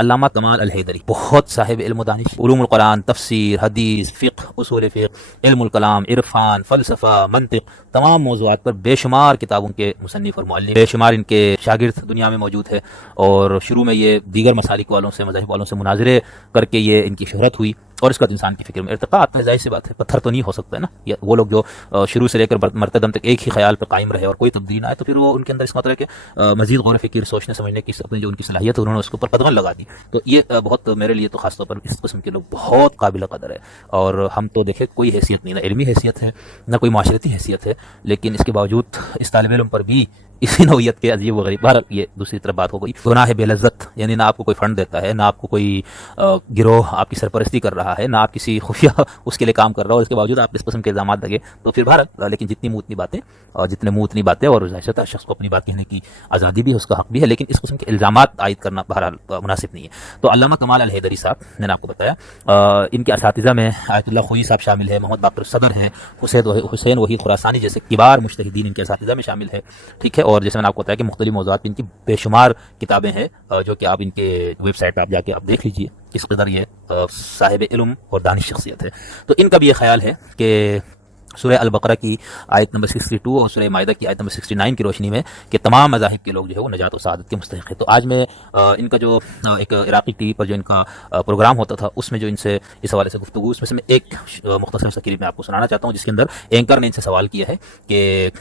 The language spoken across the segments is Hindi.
अल्लामा कमाल अल हैदरी बहुत साहिब इल्म दानिश, उलूमुल कुरान, तफसीर, हदीस, फ़िक़्ह, उसूल फ़िक़्ह, इल्मुल कलाम, इरफान, फ़लसफ़ा, मंतिक़, तमाम मौज़ूआत पर बेशुमार किताबों के मुसन्निफ़ और मुअल्लिफ़, बेशुमार इनके शागिर्द दुनिया में मौजूद है। और शुरू में ये दीगर मसालिक वालों से, मज़ाहिब वालों से मुनाज़रे करके ये इनकी शोहरत हुई और इसका इंसान की फ़िक्र में इर्तिक़ा आता है। ज़ाहिर सी बात है, पत्थर तो नहीं हो सकता है ना। ये वो लोग जो शुरू से लेकर मरते दम तक एक ही ख्याल पर कायम रहे और कोई तब्दीली ना आए, तो फिर वो उनके अंदर इस मतलब के मज़ीद गौर फ़िक्र, सोचने समझने की अपनी जो उनकी सलाहियत है उन्होंने उसके ऊपर कदम लगा दी। तो ये बहुत मेरे लिए तो खासतौर पर इस किस्म के लोग बहुत काबिल कदर है। और हम तो देखें कोई हैसियत नहीं, ना इल्मी हैसियत है ना कोई माशरती हैसियत है, लेकिन इसके बावजूद इस तालिब इल्म पर भी इसी नौयत के अजीब व गरीब, बहरहाल ये दूसरी तरफ बात हो गई। गुनाह है बेलज़्ज़त, यानी ना आपको कोई फंड देता है, ना आपको कोई गिरोह आपकी सरपरस्ती कर रहा है, ना आप किसी खुफिया उसके लिए काम कर रहा हो, इसके बावजूद आप इस किस्म के इल्ज़ामात लगे तो फिर बहरहाल, लेकिन जितनी मुँह उतनी बातें और जितने मुँह उतनी बातें, और ज़ाहिर शख्स को अपनी बात कहने की आज़ादी भी है, उसका हक़ भी है, लेकिन इस किस्म के इल्ज़ामात आयद करना बहरहाल मुनासिब नहीं है। तो अल्लामा कमाल अल हैदरी साहब, मैंने आपको बताया, इनके असातिज़ा में आयतुल्लाह खोई साहब शामिल है, मोहम्मद बाक़िर सदर हैं, हुसैन वहीद खुरासानी जैसे किबार मुज्तहिदीन इनके असातिज़ा में शामिल है। ठीक है, और जैसे मैंने आपको बताया कि मुख्तलिफ मौज़ूआत इनकी बेशुमार किताबें हैं, जो कि आप इनके वेबसाइट पर आप जाके आप देख लीजिए किस कदर ये साहिब इल्म और दानिश शख्सियत है। तो इनका भी ये ख्याल है कि सूरह अल बकरा की आयत नंबर 62 और सूरह माइदा की आयत नंबर 69 की रोशनी में कि तमाम मज़ाहिब के लोग जो है वो नजात और सआदत के मुस्तहिक़ है। तो आज मैं इनका जो एक इराक़ी टीवी पर जो इनका प्रोग्राम होता था उसमें जो इनसे इस हवाले से गुफ्तगू, उसमें से मैं एक मुख्तसर सा क्लिप मैं आपको सुनाना चाहता हूँ, जिसके अंदर एंकर ने इनसे सवाल किया है कि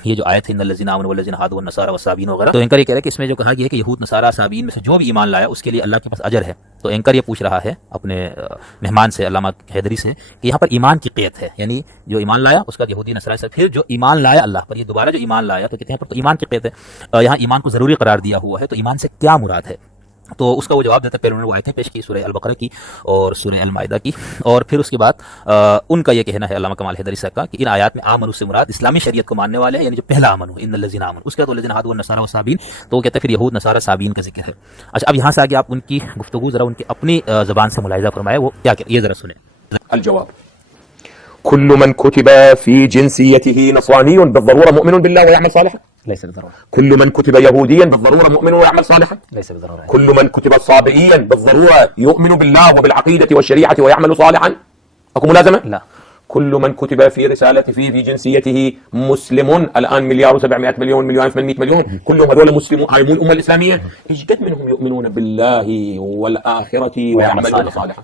ये जो आयत है इन्नल्लज़ीना आमनू वल्लज़ीना हादू वन्नसारा वस्साबीन वगैरह, तो एंकर ये कह रहा है कि इसमें जो कहा गया है कि यहूद नसारा साबीन में से जो भी ईमान लाया उसके लिए अल्लाह के पास अजर है। तो एंकर ये पूछ रहा है अपने मेहमान से, अल्लामा हैदरी से, कि यहाँ पर ईमान की क़ैद है, यानी जो ईमान लाया उसका यहूदी नसरानी से, फिर जो ईमान लाया अल्लाह पर, ये दोबारा जो ईमान लाया, तो कहते हैं पर तो ईमान की क़ैद है, यहाँ ईमान को ज़रूरी करार दिया हुआ है, तो ईमान से क्या मुराद है? तो उसका वो जवाब देता है। पहले उन्होंने वो आयतें पेश की सूरह अल बकरा की और सूरह अल माइदा की, और फिर उसके बाद उनका ये कहना है अल्लामा कमाल हैदरी साहब का कि इन आयात में आमनू से मुराद इस्लामी शरीयत को मानने वाले, यानी जो पहला आमनू इन्नल्लज़ीना आमनू, उसके बाद वल्लज़ीना हादू वन्नसारा वस्साबीन, तो वो कहते हैं फिर यहूद नसारा साबीन का जिक्र है। अच्छा, अब यहाँ से आगे आप उनकी गुफ्तगू ज़रा उनकी अपनी ज़बान से मुलाहिज़ा फरमाए, वो क्या कहते हैं ये ज़रा सुने। अल जवाब, कुल्लु मन कुतिबा फी जिन्सियतिही नसरानियुन बिज़रूरा मुमिनुन बिल्लाहि व यअमल सालिहन, लैसा बिज़रूरा। कुल्लु मन कुतिबा यहूदियन बिज़रूरा मुमिनुन व यअमल सालिहन, लैसा बिज़रूरा। कुल्लु मन कुतिबा साबियन बिज़रूरा युमिनु बिल्लाहि व बिल अक़ीदति व शरीअति व यअमलु सालिहन। अको मुलाज़मा? ला। कुल्लु मन कुतिबा फी रिसालति फी जिन्सियतिही मुस्लिमुन, अलआन मिलियार व 700 मिलियन, मिलियन 800 मिलियन, कुल्लुहुम हज़ूल मुस्लिमून आयमून उम्मा इस्लामिया, इजकत मिनहुम युमिनून बिल्लाहि वल आखिरति व यअमलून सालिहन।